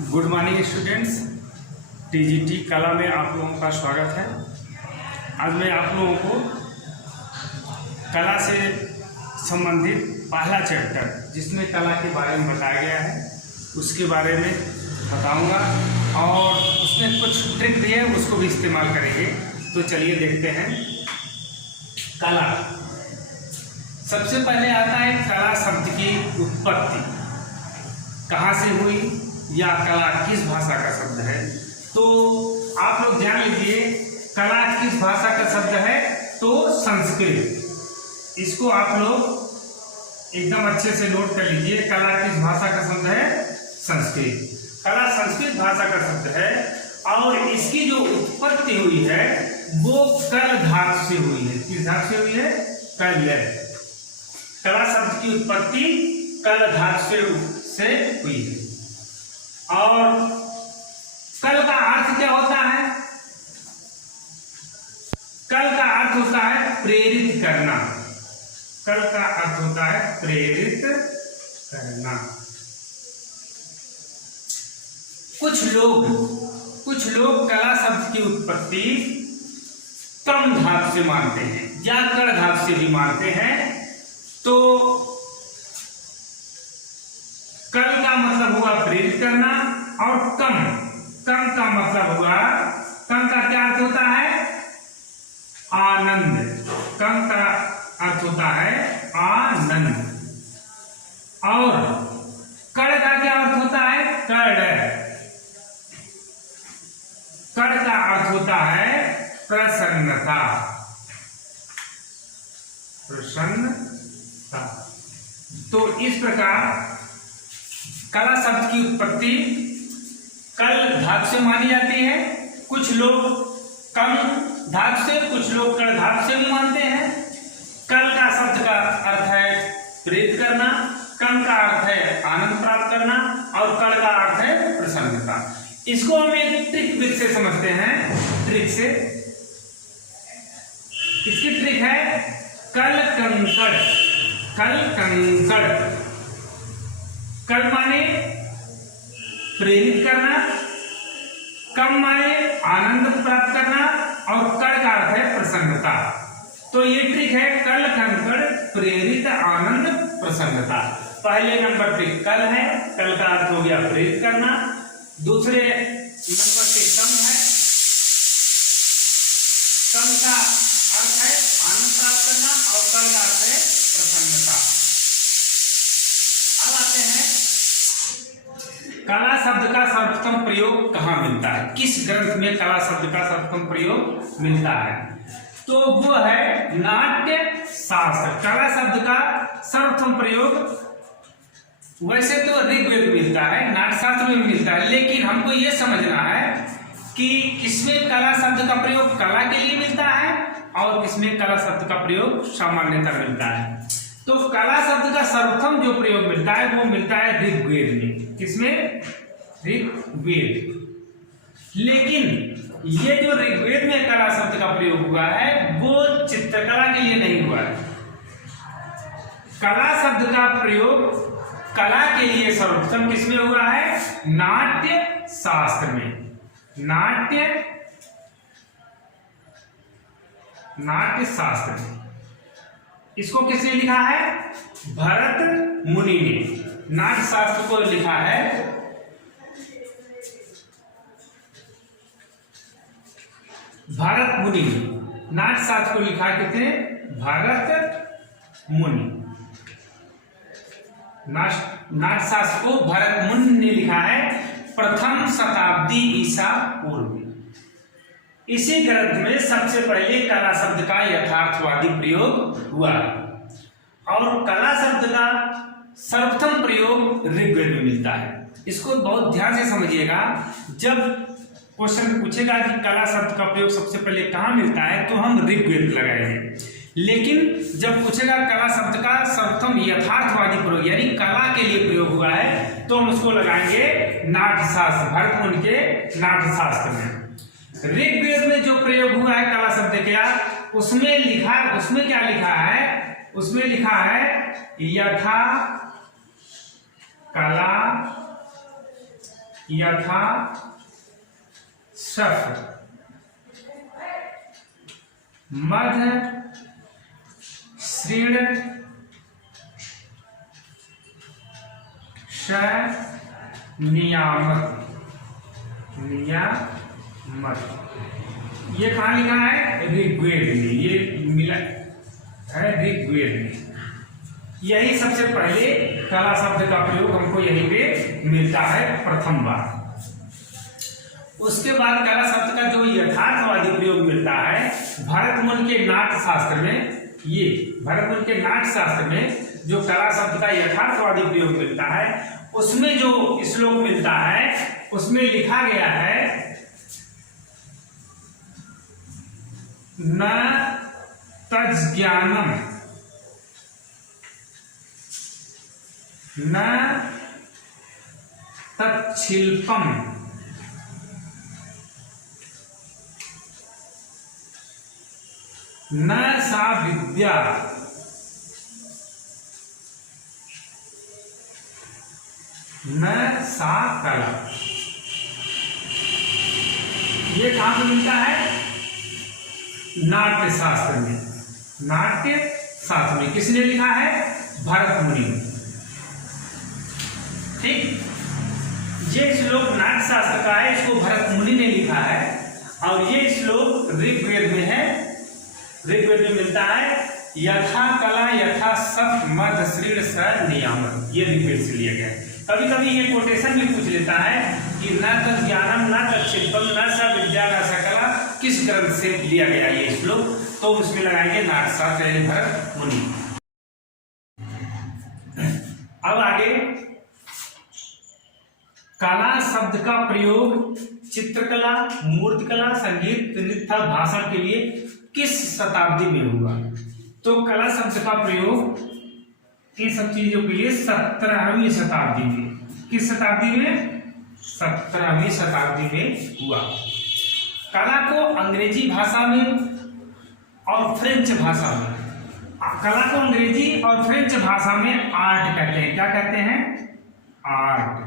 Good morning students, TGT कला में आप लोगों का स्वागत है। आज मैं आप लोगों को कला से संबंधित पहला चैप्टर जिसमें कला के बारे में बताया गया है उसके बारे में बताऊंगा और उसमें कुछ ट्रिक भी है, उसको भी इस्तेमाल करेंगे। तो चलिए देखते हैं। कला, सबसे पहले आता है कला शब्द की उत्पत्ति कहाँ से हुई या कला किस भाषा का शब्द है। तो आप लोग ध्यान लीजिए, कला किस भाषा का शब्द है तो संस्कृत। इसको आप लोग एकदम अच्छे से नोट कर लीजिए। कला किस भाषा का शब्द है? संस्कृत। कला संस्कृत भाषा का शब्द है और इसकी जो उत्पत्ति हुई है वो कल धातु से हुई है। किस धातु से हुई है? कल। कला शब्द की उत्पत्ति कल धातु से हुई है। और कल का अर्थ क्या होता है? कल का अर्थ होता है प्रेरित करना। कल का अर्थ होता है प्रेरित करना। कुछ लोग कला शब्द की उत्पत्ति कम धातु से मानते हैं या कड़ धातु से भी मानते हैं। तो कल का मतलब हुआ प्रेरित करना और कम का मतलब हुआ, कम का क्या अर्थ होता है? आनंद। कम का अर्थ होता है आनंद। और कड़ का क्या अर्थ होता है? कड़ का अर्थ होता है प्रसन्नता। प्रसन्नता। तो इस प्रकार कला शब्द की उत्पत्ति कल धातु से मानी जाती है। कुछ लोग कम धातु से, कुछ लोग कड़ धातु से भी मानते हैं। कल का शब्द का अर्थ है प्रेरित करना, कम का अर्थ है आनंद प्राप्त करना और कड़ का अर्थ है प्रसन्नता। इसको हम एक ट्रिक विधि से समझते हैं। ट्रिक से, इसकी ट्रिक है कल कंकड़। कल कंकड़। कल माने प्रेरित करना, कम माने आनंद प्राप्त करना और कड़ का अर्थ है प्रसन्नता। तो ये ट्रिक है कल कंकड़ प्रेरित आनंद प्रसन्नता। पहले नंबर पे कल है, कल का अर्थ हो गया प्रेरित करना। दूसरे नंबर पे कम है, कम का अर्थ है आनंद प्राप्त करना और कल का अर्थ है प्रसन्नता। अब आते हैं कला शब्द का सर्वप्रथम प्रयोग कहाँ मिलता है? किस ग्रंथ में कला शब्द का सर्वप्रथम प्रयोग मिलता है? तो वो है नाट्य शास्त्र। कला शब्द का सर्वप्रथम प्रयोग वैसे तो ऋग्वेद में मिलता है, नाट्य शास्त्र में मिलता है, लेकिन हमको ये समझना है कि किसमें कला शब्द का प्रयोग कला के लिए मिलता है और किसमें कला शब्द का प्रयोग सामान्यतः मिलता है। तो कला शब्द का सर्वप्रथम जो प्रयोग मिलता है वो मिलता है ऋग्वेद में। किसमें? ऋग्वेद। लेकिन ये जो ऋग्वेद में कला शब्द का प्रयोग हुआ है वो चित्रकला के लिए नहीं हुआ है। कला शब्द का प्रयोग कला के लिए सर्वप्रथम किसमें हुआ है? नाट्य शास्त्र में। नाट्य शास्त्र में। इसको किसने लिखा है? भरत मुनि ने नाट्य शास्त्र को लिखा है। भरत मुनि नाट्य शास्त्र को लिखा किसने? भरत मुनि। नाट्य शास्त्र को भरत मुनि ने लिखा है प्रथम शताब्दी ईसा पूर्व। इसी ग्रंथ में सबसे पहले कला शब्द का यथार्थवादी प्रयोग हुआ और कला शब्द का सर्वप्रथम प्रयोग ऋग्वेद में मिलता है। इसको बहुत ध्यान से समझिएगा। जब क्वेश्चन पूछेगा कि कला शब्द का प्रयोग सबसे पहले कहाँ मिलता है तो हम ऋग्वेद लगाएंगे, लेकिन जब पूछेगा कला शब्द का सर्वप्रथम यथार्थवादी प्रयोग यानी कला के लिए प्रयोग हुआ है तो हम उसको लगाएंगे नाट्य शास्त्र, भरत मुनि के नाट्य शास्त्र में। ऋग्वेद में जो प्रयोग हुआ है कला शब्द का, उसमें क्या लिखा है? उसमें लिखा है यथा कला यथा सफ मध्य श्रीण श नियामक ये कहाँ लिखा है? ऋग्वेद में, ये मिला है ऋग्वेद में। यही सबसे पहले कला शब्द का प्रयोग हमको यहीं पे मिलता है प्रथम बार। उसके बाद कला शब्द का जो यथार्थवादी प्रयोग मिलता है भरतमुनि के नाट्य शास्त्र में। ये भरतमुनि के नाट्य शास्त्र में जो कला शब्द का यथार्थवादी प्रयोग मिलता है उसमें जो श्लोक मिलता है उसमें लिखा गया है न तज्ज्ञानम न तत्शिल्पम न सा विद्या न सा कला। ये कहां पर मिलता है? नाट्य शास्त्र में। नाट्य शास्त्र में किसने लिखा है? भरतमुनि। ठीक, ये श्लोक नाट्य शास्त्र का है, इसको भरतमुनि ने लिखा है। और ये श्लोक ऋग्वेद में है। ऋग्वेद में मिलता है यथा कला यथा सफ मध्य श्रीण स नियामक। ये ऋग्वेद से लिया गया है। कभी कभी ये कोटेशन भी पूछ लेता है कि न तज्ज्ञानम न तत्शिल्पम न स विद्या न स कला, किस ग्रंथ से लिया गया ये श्लोक? तो उसमें लगाएंगे नाट्यशास्त्र यानी भरतमुनि। अब आगे कला शब्द का प्रयोग चित्रकला, मूर्तिकला, संगीत, नृत्य, भाषण के लिए किस शताब्दी में हुआ? तो कला शब्द का प्रयोग इन सब चीजों के लिए 17वीं शताब्दी में। किस शताब्दी में? 17वीं शताब्दी में हुआ। कला को अंग्रेजी भाषा में और फ्रेंच भाषा में, कला को अंग्रेजी और फ्रेंच भाषा में आर्ट कहते हैं। क्या कहते हैं? आर्ट।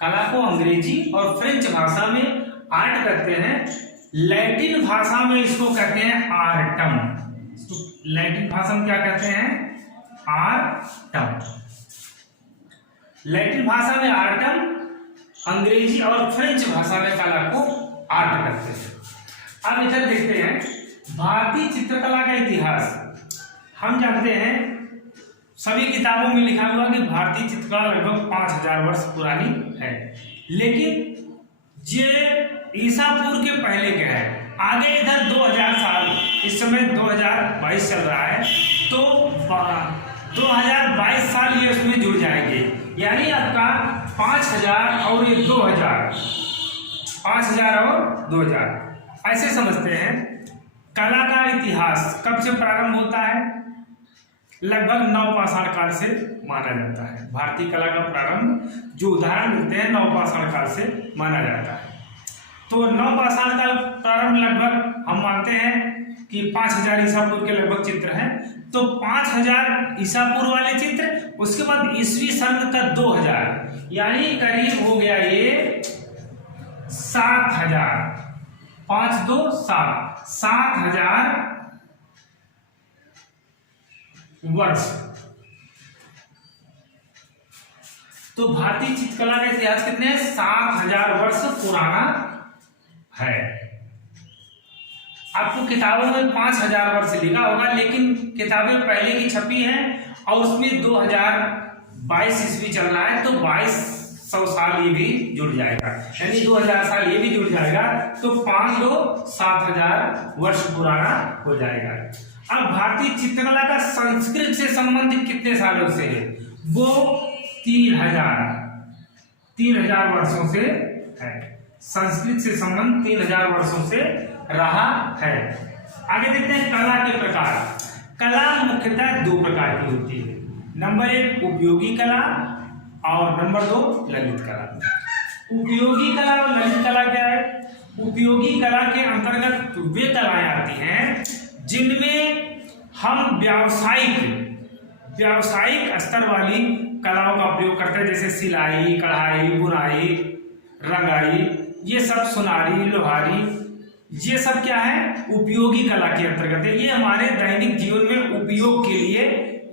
कला को अंग्रेजी और फ्रेंच भाषा में आर्ट कहते हैं। लैटिन भाषा में इसको कहते हैं आर्टम। लैटिन भाषा में क्या कहते हैं? आर्टम। लैटिन भाषा में आर्टम, अंग्रेजी और फ्रेंच भाषा में कला को आर्ट कहते हैं। अब इधर देखते हैं भारतीय चित्रकला का इतिहास। हम जानते हैं सभी किताबों में लिखा हुआ कि भारतीय चित्रकला लगभग 5000 वर्ष पुरानी है, लेकिन ये ईसा पूर्व के पहले का है। आगे इधर 2000 साल, इस समय 2022 चल रहा है, तो 2022 साल ये उसमें जुड़ जाएंगे। यानी आपका 5000 और ये 2000, 5000 और 2000 ऐसे समझते हैं। कला का इतिहास कब से प्रारंभ होता है? लगभग नवपाषाण काल से माना जाता है। भारतीय कला का प्रारंभ जो उदाहरण मिलते हैं नवपाषाण काल से माना जाता है। तो नवपाषाण काल प्रारंभ लगभग हम मानते हैं कि 5000 ईसा पूर्व के लगभग चित्र हैं। तो 5000 ईसा पूर्व वाले चित्र, उसके बाद ईस्वी सन का 2000, यानी करीब हो गया ये 7000, 5 2 7, 7000 वर्ष। तो भारतीय चित्रकला का इतिहास कितने हैं? 7000 वर्ष पुराना है। आपको किताबों में 5000 वर्ष लिखा होगा, लेकिन किताबें पहले की छपी हैं और उसमें 2022 ईस्वी चल रहा है, तो 2200 साल ये भी जुड़ जाएगा, यानी 2000 साल ये भी जुड़ जाएगा। तो 5 2 7000 वर्ष पुराना हो जाएगा। अब भारतीय चित्रकला का संस्कृत से संबंध कितने सालों से है? वो 3000 वर्षों से है। संस्कृत से संबंध 3000 वर्षों से रहा है। आगे देखते हैं कला के प्रकार। कला मुख्यतः 2 प्रकार की होती है। नंबर 1 उपयोगी कला और नंबर 2 ललित कला। उपयोगी कला और ललित कला क्या है? उपयोगी कला के अंतर्गत वे कलाएं आती हैं जिनमें हम व्यावसायिक स्तर वाली कलाओं का प्रयोग करते हैं, जैसे सिलाई, कढ़ाई, बुनाई, रंगाई, ये सब सुनारी, लोहारी, ये सब क्या है, उपयोगी कला के अंतर्गत है। ये हमारे दैनिक जीवन में उपयोग के लिए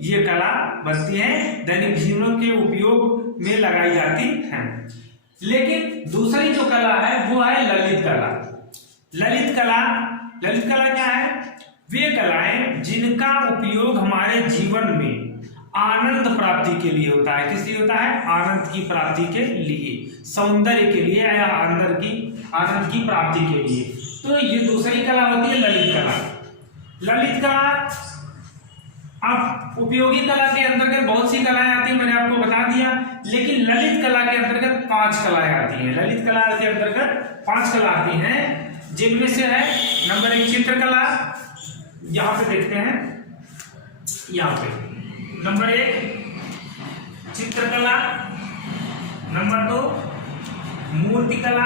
ये कला बनती है, दैनिक जीवन के उपयोग में लगाई जाती है। लेकिन दूसरी जो कला है वो है ललित कला। ललित कला क्या है, वे कलाएं जिनका उपयोग हमारे जीवन में आनंद प्राप्ति के लिए होता है। किस लिए होता है, आनंद की प्राप्ति के लिए, सौंदर्य के लिए या आनंद की प्राप्ति के लिए। तो ये दूसरी कला होती है ललित कला। ललित कला, अब उपयोगी कला के अंतर्गत बहुत सी कलाएं आती हैं, मैंने आपको बता दिया, लेकिन ललित कला के अंतर्गत 5 कलाएं आती हैं। ललित कला के अंतर्गत 5 कला आती हैं, जिनमें से है नंबर 1 चित्रकला, यहां पे देखते हैं, यहां पे नंबर 1 चित्रकला, नंबर 2 मूर्तिकला,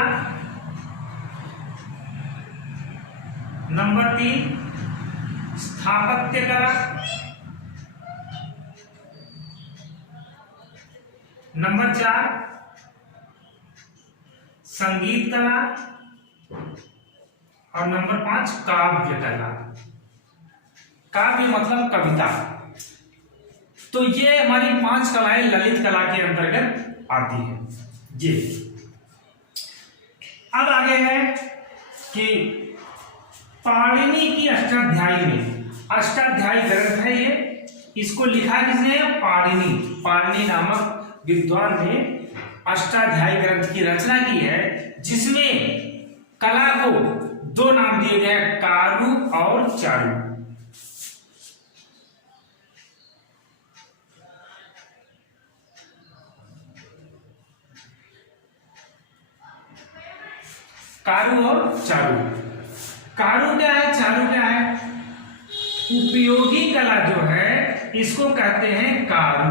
नंबर 3 स्थापत्य कला, नंबर 4 संगीत कला, और नंबर 5 काव्य कला। काव्य मतलब कविता। तो ये हमारी 5 कलाएं ललित कला के अंतर्गत आती है। ये अब आगे है कि पाणिनि की अष्टाध्यायी में, अष्टाध्यायी ग्रंथ है ये, इसको लिखा किसने है, पाणिनि नामक विद्वान ने अष्टाध्यायी ग्रंथ की रचना की है, जिसमें कला को 2 नाम दिए गए हैं, कारू और चारू। कारू और चारू। कारू क्या है, चारू क्या है, उपयोगी कला जो है इसको कहते हैं कारू,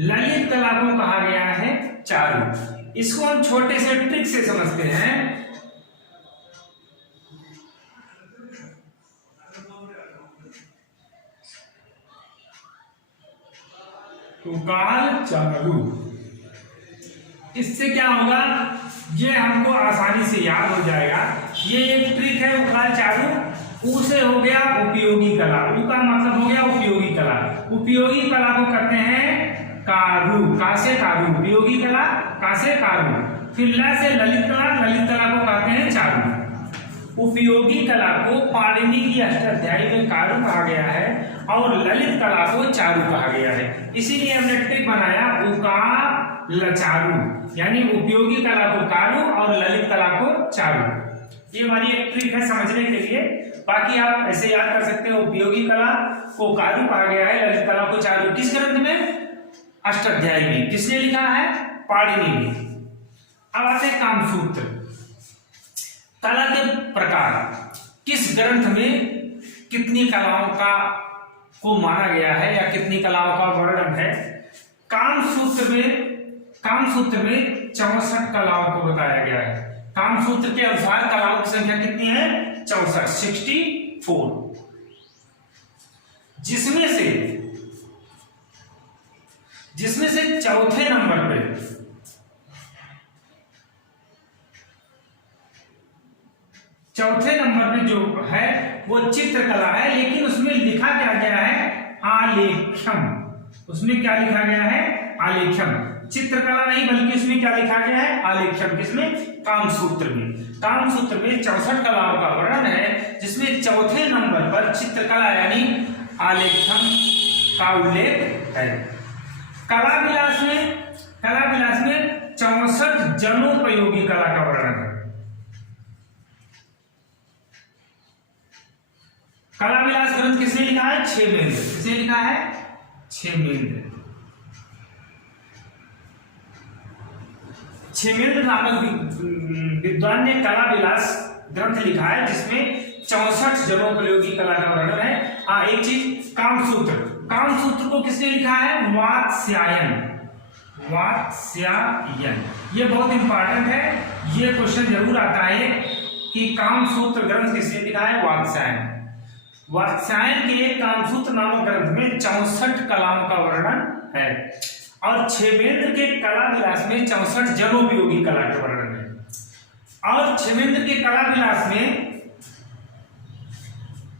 ललित कला को कहा गया है चारू। इसको हम छोटे से ट्रिक से समझते हैं। उकाल चारू, इससे क्या होगा, ये हमको आसानी से याद हो जाएगा। ये एक ट्रिक है, उकाल चारू। ऊ से हो गया उपयोगी कला, ऊ का मतलब हो गया उपयोगी कला। उपयोगी कला को कहते हैं कारू, का से कारू, उपयोगी कला, का से कारू। फिर ल से ललित कला, ललित कला को कहते हैं चारू। उपयोगी कला को पाणिनि की अष्टाध्यायी में कारू कहा गया है और ललित कला को चारू कहा गया है। इसीलिए हमने ट्रिक बनाया उका चारू, यानी उपयोगी कला को कारू और ललित कला को चारू। ये हमारी एक ट्रिक है समझने के लिए। बाकी आप ऐसे याद कर सकते हो, उपयोगी कला को कारू कहा गया है, ललित कला को चारू। किस ग्रंथ में, अष्टाध्यायी में। किसने लिखा है, पाणिनि ने। अब आते हैं कामसूत्र। कला के प्रकार, किस ग्रंथ में कितनी कलाओं का को माना गया है या कितनी कलाओं का वर्णन है। कामसूत्र में 64 कलाओं को बताया गया है। कामसूत्र के अनुसार कलाओं की संख्या कितनी है, 64, जिसमें से चौथे नंबर पे जो है वो चित्रकला है, लेकिन उसमें लिखा क्या गया है, आलेख्यम। उसमें क्या लिखा गया है, आलेख्यम। चित्रकला नहीं बल्कि उसमें क्या लिखा गया है, आलेख्यम। किसमें, कामसूत्र में। कामसूत्र में 64 कलाओं का वर्णन है, जिसमें चौथे नंबर पर चित्रकला यानी आलेख्यम का उल्लेख है। कला विलास में 64 जनोपयोगी कला का वर्णन है। कला विलास ग्रंथ किसने लिखा है, क्षेमेंद्र। किसने लिखा है, क्षेमेंद्र नामक विद्वान ने कला विलास ग्रंथ लिखा है, जिसमें 64 जनोपयोगी कला का वर्णन है। हाँ, एक चीज, कामसूत्र को किसने लिखा है, वात्स्यायन। ये बहुत इंपॉर्टेंट है, ये क्वेश्चन जरूर आता है कि कामसूत्र ग्रंथ किसने लिखा है, वात्स्यायन। वात्स्यायन के कामसूत्र नामक ग्रंथ में 64 कलाओं का वर्णन है। और क्षेमेंद्र के कला विलास में 64 जनोपयोगी कला के वर्णन है। और क्षेमेंद्र के कला विलास में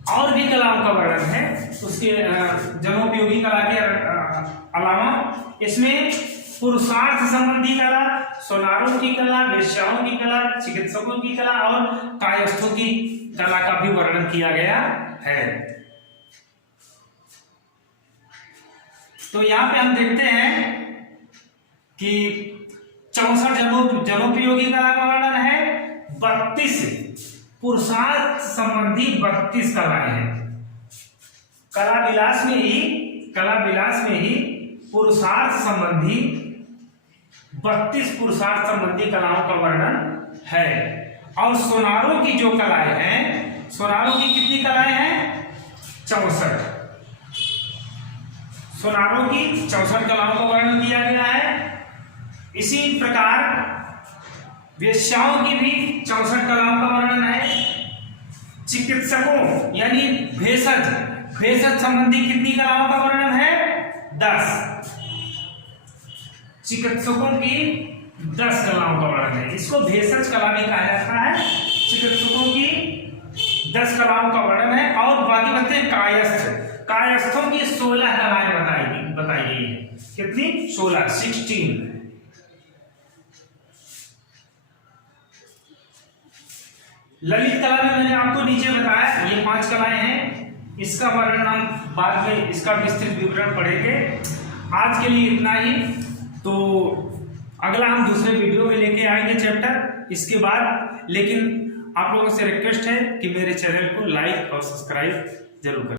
और भी कलाओं का वर्णन है, उसके जनोपयोगी कला के अलावा इसमें पुरुषार्थ संबंधी कला, सोनारों की कला, वेश्याओं की कला, चिकित्सकों की कला और कायस्थों की कला का भी वर्णन किया गया है। तो यहाँ पे हम देखते हैं कि 64 जनोपयोगी कला का वर्णन है, 32 पुरुषार्थ संबंधी 32 कलाएं हैं। कला विलास में ही पुरुषार्थ संबंधी 32 पुरुषार्थ संबंधी कलाओं का वर्णन है। और सोनारों की जो कलाएं हैं, सोनारों की कितनी कलाएं हैं? 64। सोनारों की 64 कलाओं का वर्णन किया गया है। इसी प्रकार वेश्याओं की भी 64 कलाओं का वर्णन है। चिकित्सकों यानी भेषज संबंधी कितनी कलाओं का वर्णन है? 10। चिकित्सकों की 10 कलाओं का वर्णन है। इसको भेषज कला भी कहा जाता है। चिकित्सकों की 10 कलाओं का वर्णन है। और बाकी बचते हैं कायस्थों की 16 कलाएं बताई गई है। कितनी? 16। ललित कला में मैंने आपको नीचे बताया ये 5 कलाएं हैं। इसका वर्णन हम बाद में इसका विस्तृत विवरण पढ़ेंगे। आज के लिए इतना ही। तो अगला हम दूसरे वीडियो में लेके आएंगे चैप्टर इसके बाद। लेकिन आप लोगों से रिक्वेस्ट है कि मेरे चैनल को लाइक और सब्सक्राइब जरूर करें।